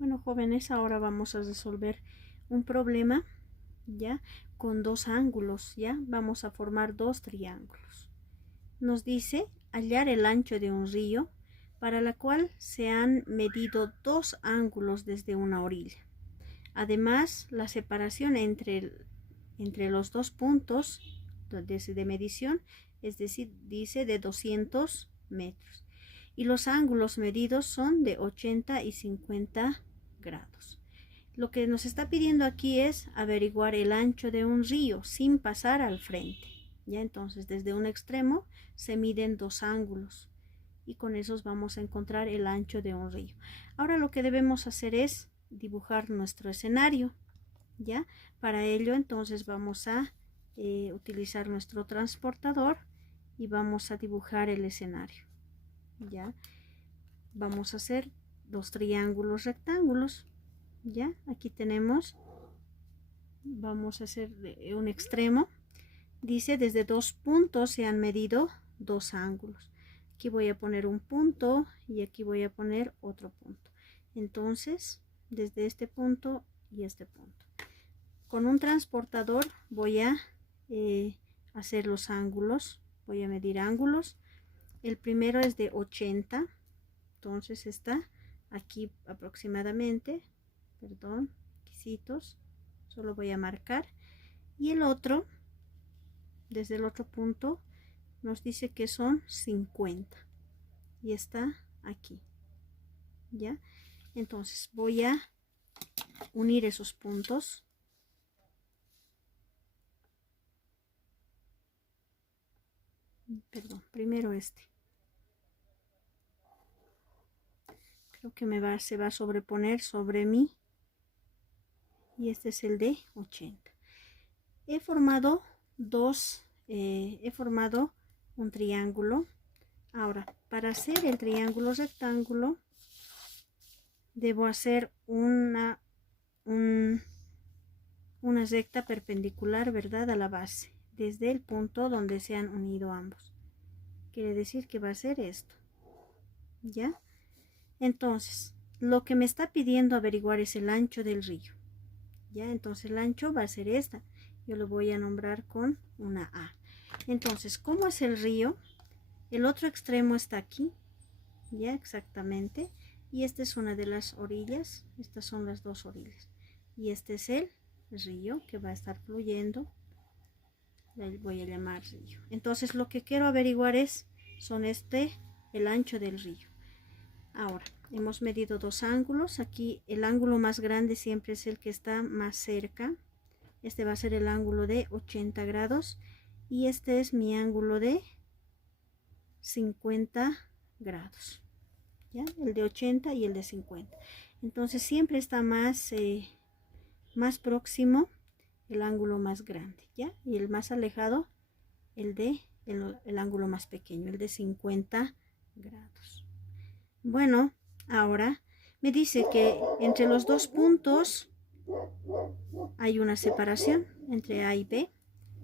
Bueno, jóvenes, ahora vamos a resolver un problema, ¿ya? Con dos ángulos, ¿ya? Vamos a formar dos triángulos. Nos dice hallar el ancho de un río para la cual se han medido dos ángulos desde una orilla. Además, la separación entre los dos puntos de medición, es decir, dice de 200 metros. Y los ángulos medidos son de 80 y 50 grados. Lo que nos está pidiendo aquí es averiguar el ancho de un río sin pasar al frente. Ya entonces desde un extremo se miden dos ángulos y con esos vamos a encontrar el ancho de un río. Ahora lo que debemos hacer es dibujar nuestro escenario. Ya para ello entonces vamos a utilizar nuestro transportador y vamos a dibujar el escenario. Ya vamos a hacer dos triángulos rectángulos. Ya aquí tenemos, vamos a hacer un extremo, dice desde dos puntos se han medido dos ángulos. Aquí voy a poner un punto y aquí voy a poner otro punto. Entonces desde este punto y este punto, con un transportador voy a hacer los ángulos, voy a medir ángulos. El primero es de 80, entonces está aquí aproximadamente, perdón, quesitos, solo voy a marcar. Y el otro, desde el otro punto, nos dice que son 50 y está aquí. Ya, entonces voy a unir esos puntos. Perdón, primero este. Creo que se va a sobreponer sobre mí. Y este es el de 80. He formado un triángulo. Ahora, para hacer el triángulo rectángulo, debo hacer una recta perpendicular, ¿verdad?, a la base, desde el punto donde se han unido ambos. Quiere decir que va a ser esto. ¿Ya? Entonces, lo que me está pidiendo averiguar es el ancho del río. ¿Ya? Entonces el ancho va a ser esta. Yo lo voy a nombrar con una A. Entonces, ¿cómo es el río? El otro extremo está aquí. Ya, exactamente. Y esta es una de las orillas. Estas son las dos orillas. Y este es el río que va a estar fluyendo. Le voy a llamar río. Entonces, lo que quiero averiguar son el ancho del río. Ahora, hemos medido dos ángulos. Aquí el ángulo más grande siempre es el que está más cerca. Este va a ser el ángulo de 80 grados. Y este es mi ángulo de 50 grados. ¿Ya? El de 80 y el de 50. Entonces siempre está más próximo el ángulo más grande. ¿Ya? Y el más alejado el ángulo más pequeño, el de 50 grados. Bueno, ahora me dice que entre los dos puntos hay una separación entre A y B.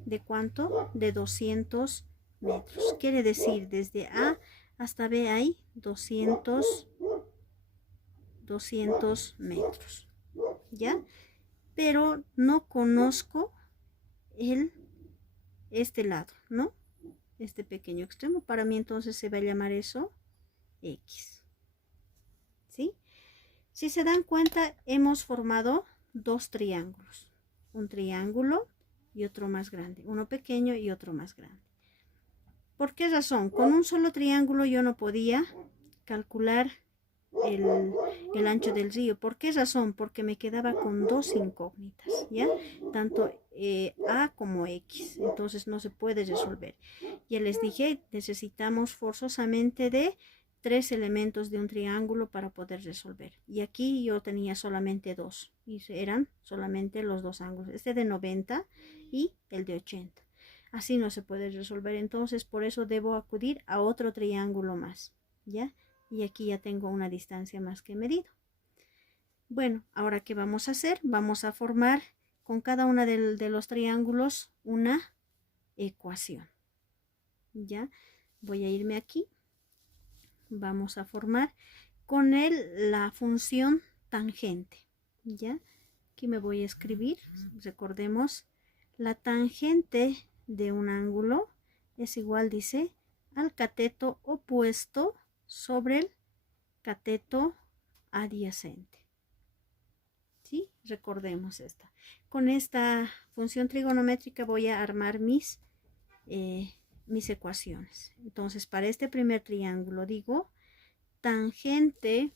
¿De cuánto? De 200 metros. Quiere decir, desde A hasta B hay 200 metros. ¿Ya? Pero no conozco este lado, ¿no? Este pequeño extremo. Para mí entonces se va a llamar eso X. ¿Sí? Si se dan cuenta, hemos formado dos triángulos. Un triángulo y otro más grande. Uno pequeño y otro más grande. ¿Por qué razón? Con un solo triángulo yo no podía calcular el ancho del río. ¿Por qué razón? Porque me quedaba con dos incógnitas, ¿ya? Tanto A como X. Entonces no se puede resolver. Ya les dije, necesitamos forzosamente de tres elementos de un triángulo para poder resolver. Y aquí yo tenía solamente dos. Y eran solamente los dos ángulos. Este de 90 y el de 80. Así no se puede resolver. Entonces por eso debo acudir a otro triángulo más. ¿Ya? Y aquí ya tengo una distancia más que medido. Bueno, ahora ¿qué vamos a hacer? Vamos a formar con cada uno de los triángulos una ecuación. Ya, voy a irme aquí. Vamos a formar con la función tangente, ¿ya? Aquí me voy a escribir, recordemos, la tangente de un ángulo es igual, dice, al cateto opuesto sobre el cateto adyacente. ¿Sí? Recordemos esta. Con esta función trigonométrica voy a armar mis ecuaciones. Entonces, para este primer triángulo digo tangente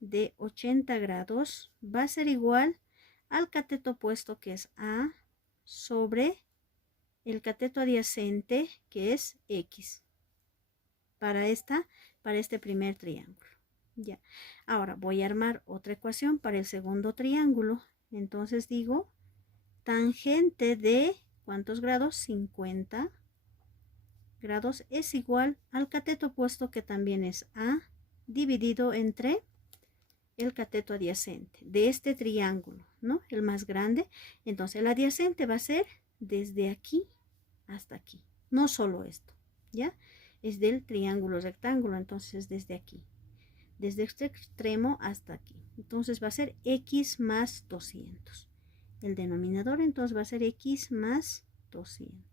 de 80 grados va a ser igual al cateto opuesto, que es A, sobre el cateto adyacente, que es X, para este primer triángulo. Ya. Ahora voy a armar otra ecuación para el segundo triángulo. Entonces digo tangente de, ¿cuántos grados? 50 grados es igual al cateto opuesto, que también es A, dividido entre el cateto adyacente de este triángulo, ¿no? El más grande. Entonces el adyacente va a ser desde aquí hasta aquí, no solo esto, ¿ya? Es del triángulo rectángulo, entonces desde aquí, desde este extremo hasta aquí. Entonces va a ser X más 200. El denominador entonces va a ser X más 200.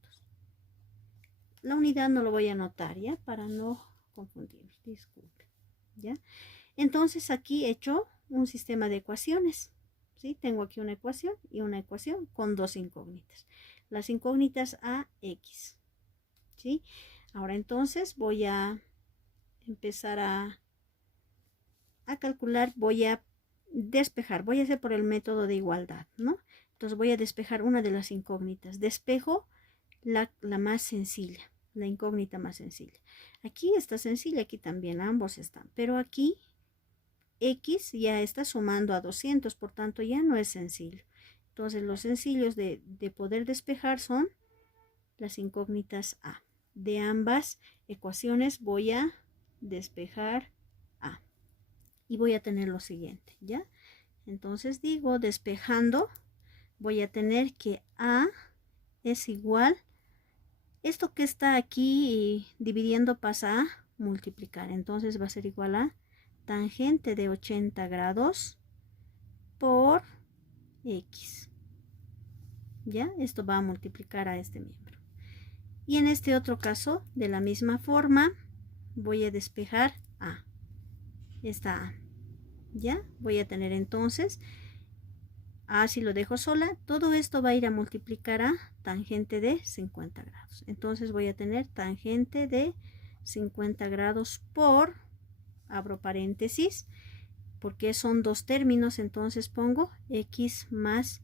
La unidad no lo voy a anotar, ¿ya? Para no confundir, disculpe, ¿ya? Entonces aquí he hecho un sistema de ecuaciones, ¿sí? Tengo aquí una ecuación y una ecuación con dos incógnitas. Las incógnitas A, X, ¿sí? Ahora entonces voy a empezar a calcular, voy a despejar, voy a hacer por el método de igualdad, ¿no? Entonces voy a despejar una de las incógnitas. Despejo la más sencilla, la incógnita más sencilla. Aquí está sencilla, aquí también, ambos están, pero aquí X ya está sumando a 200, por tanto ya no es sencillo. Entonces los sencillos de poder despejar son las incógnitas A. De ambas ecuaciones voy a despejar A. Y voy a tener lo siguiente, ¿ya? Entonces digo, despejando, voy a tener que A es igual, esto que está aquí dividiendo pasa a multiplicar. Entonces va a ser igual a tangente de 80 grados por X. ¿Ya? Esto va a multiplicar a este miembro. Y en este otro caso, de la misma forma, voy a despejar A. Esta A. ¿Ya? Voy a tener entonces A, si lo dejo sola, todo esto va a ir a multiplicar a tangente de 50 grados. Entonces voy a tener tangente de 50 grados por, abro paréntesis, porque son dos términos, entonces pongo X más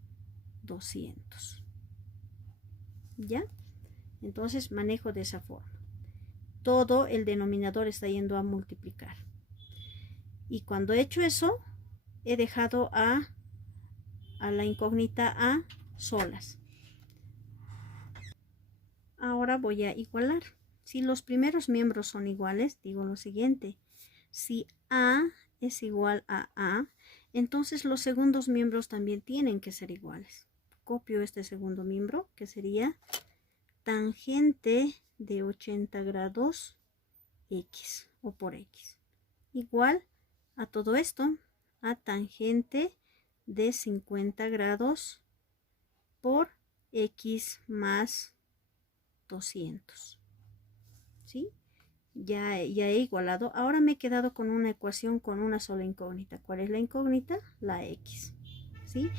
200. ¿Ya? Entonces manejo de esa forma. Todo el denominador está yendo a multiplicar. Y cuando he hecho eso, he dejado a la incógnita A solas. Ahora voy a igualar. Si los primeros miembros son iguales, digo lo siguiente. Si A es igual a A, entonces los segundos miembros también tienen que ser iguales. Copio este segundo miembro, que sería tangente de 80 grados X o por X. Igual a todo esto, a tangente de 50 grados por X más 200. ¿Sí? Ya he igualado. Ahora me he quedado con una ecuación con una sola incógnita. ¿Cuál es la incógnita? La X. ¿Sí?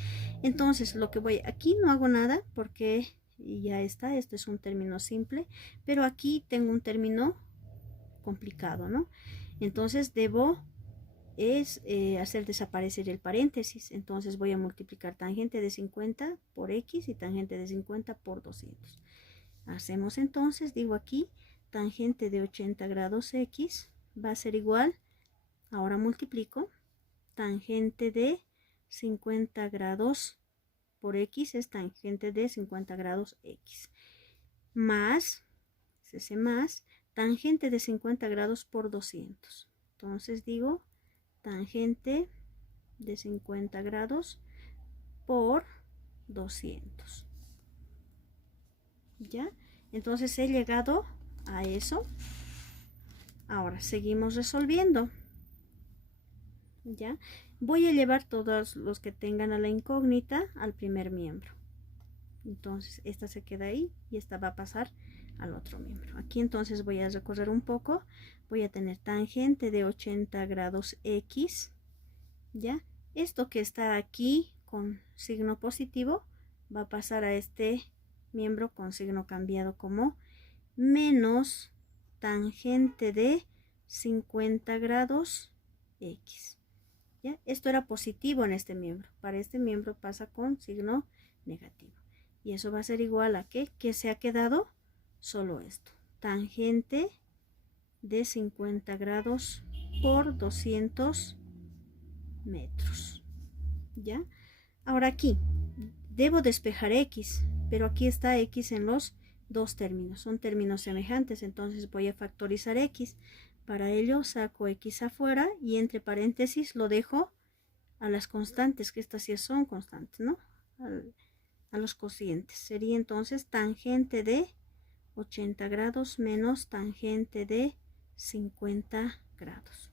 Entonces, lo que voy, aquí no hago nada porque ya está, este es un término simple, pero aquí tengo un término complicado, ¿no? Entonces debo hacer desaparecer el paréntesis. Entonces voy a multiplicar tangente de 50 por X y tangente de 50 por 200. Hacemos entonces, digo aquí, tangente de 80 grados X va a ser igual, ahora multiplico, tangente de 50 grados por X es tangente de 50 grados X, más, ese más, tangente de 50 grados por 200. Entonces digo, tangente de 50 grados por 200. ¿Ya? Entonces he llegado a eso. Ahora seguimos resolviendo. ¿Ya? Voy a llevar todos los que tengan a la incógnita al primer miembro. Entonces esta se queda ahí y esta va a pasar al otro miembro. Aquí entonces voy a recorrer un poco. Voy a tener tangente de 80 grados X. ¿Ya? Esto que está aquí con signo positivo va a pasar a este miembro con signo cambiado como menos tangente de 50 grados X. ¿Ya? Esto era positivo en este miembro. Para este miembro pasa con signo negativo. Y eso va a ser igual a ¿qué? Que se ha quedado solo esto. Tangente de 50 grados por 200 metros. ¿Ya? Ahora aquí debo despejar X, pero aquí está X en los dos términos. Son términos semejantes, entonces voy a factorizar X. Para ello saco X afuera y entre paréntesis lo dejo a las constantes, que estas sí son constantes, ¿no? A los cocientes. Sería entonces tangente de 80 grados menos tangente de 50 grados.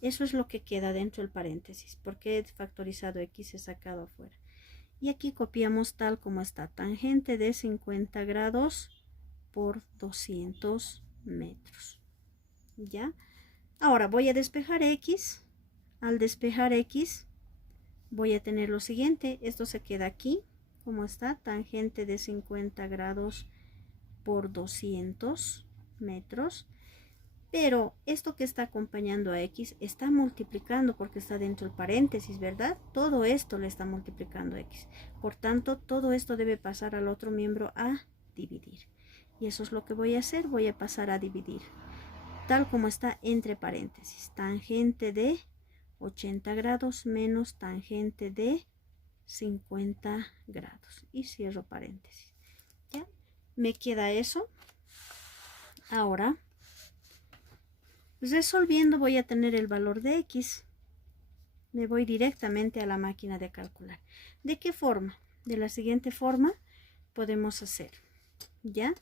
Eso es lo que queda dentro del paréntesis, porque he factorizado X, he sacado afuera. Y aquí copiamos tal como está, tangente de 50 grados por 200 metros. ¿Ya? Ahora voy a despejar X. Al despejar X voy a tener lo siguiente, esto se queda aquí, como está, tangente de 50 grados por 200 metros. Pero esto que está acompañando a X está multiplicando porque está dentro del paréntesis, ¿verdad? Todo esto le está multiplicando a X. Por tanto, todo esto debe pasar al otro miembro a dividir. Y eso es lo que voy a hacer. Voy a pasar a dividir. Tal como está entre paréntesis. Tangente de 80 grados menos tangente de 50 grados. Y cierro paréntesis. ¿Ya? Me queda eso. Ahora, resolviendo voy a tener el valor de X. Me voy directamente a la máquina de calcular. ¿De qué forma? De la siguiente forma podemos hacer. ¿Ya?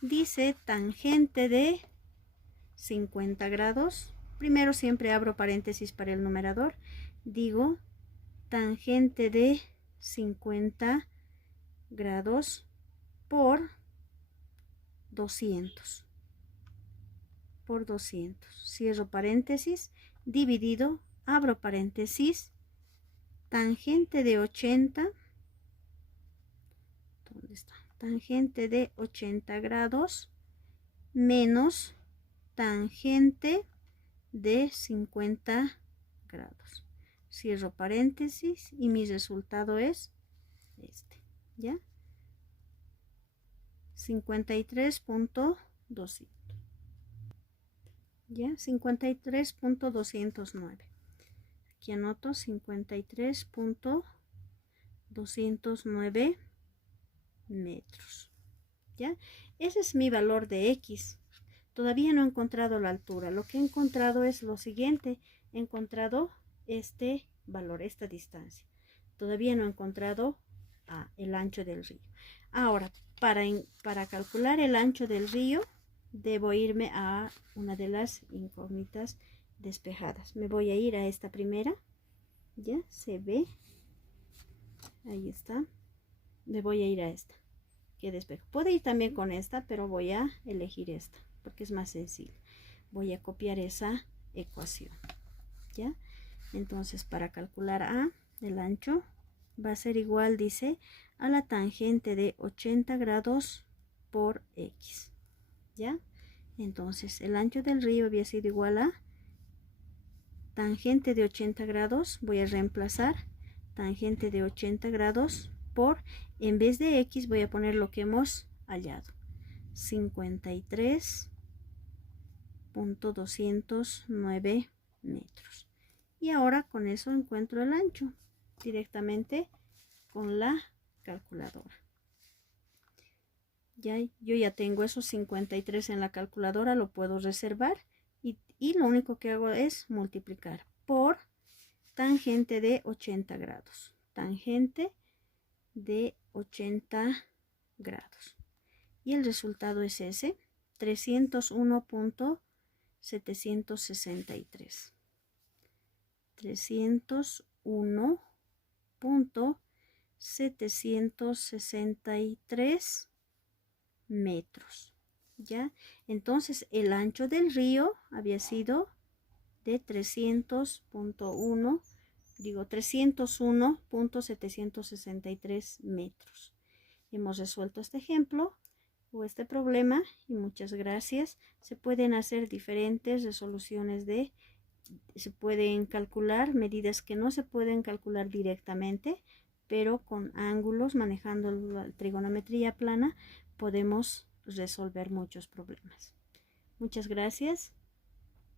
Dice tangente de 50 grados. Primero siempre abro paréntesis para el numerador. Digo tangente de 50 grados por 200. Por 200. Cierro paréntesis, dividido, abro paréntesis, tangente de 80. ¿Dónde está? Tangente de 80 grados menos tangente de 50 grados. Cierro paréntesis y mi resultado es este, ¿ya? 53.200. ¿Ya? 53.209. Aquí anoto 53.209 metros. ¿Ya? Ese es mi valor de X. Todavía no he encontrado la altura. Lo que he encontrado es lo siguiente. He encontrado este valor, esta distancia. Todavía no he encontrado el ancho del río. Ahora, para calcular el ancho del río, debo irme a una de las incógnitas despejadas. Me voy a ir a esta primera. Ya se ve. Ahí está. Me voy a ir a esta. Que despejo. Puedo ir también con esta, pero voy a elegir esta porque es más sencillo. Voy a copiar esa ecuación. ¿Ya? Entonces, para calcular el ancho, va a ser igual, dice, a la tangente de 80 grados por X. ¿Ya? Entonces, el ancho del río había sido igual a tangente de 80 grados. Voy a reemplazar tangente de 80 grados por, en vez de X, voy a poner lo que hemos hallado. 53.209 metros. Y ahora con eso encuentro el ancho directamente con la calculadora. Yo ya tengo esos 53 en la calculadora, lo puedo reservar y lo único que hago es multiplicar por tangente de 80 grados. Tangente de 80 grados. Y el resultado es ese, 301.763. 301.763 metros. ¿Ya? Entonces el ancho del río había sido de 301.763 metros. Hemos resuelto este ejemplo o este problema y muchas gracias. Se pueden hacer diferentes resoluciones se pueden calcular medidas que no se pueden calcular directamente, pero con ángulos, manejando la trigonometría plana, podemos resolver muchos problemas. Muchas gracias.